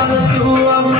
Father, do a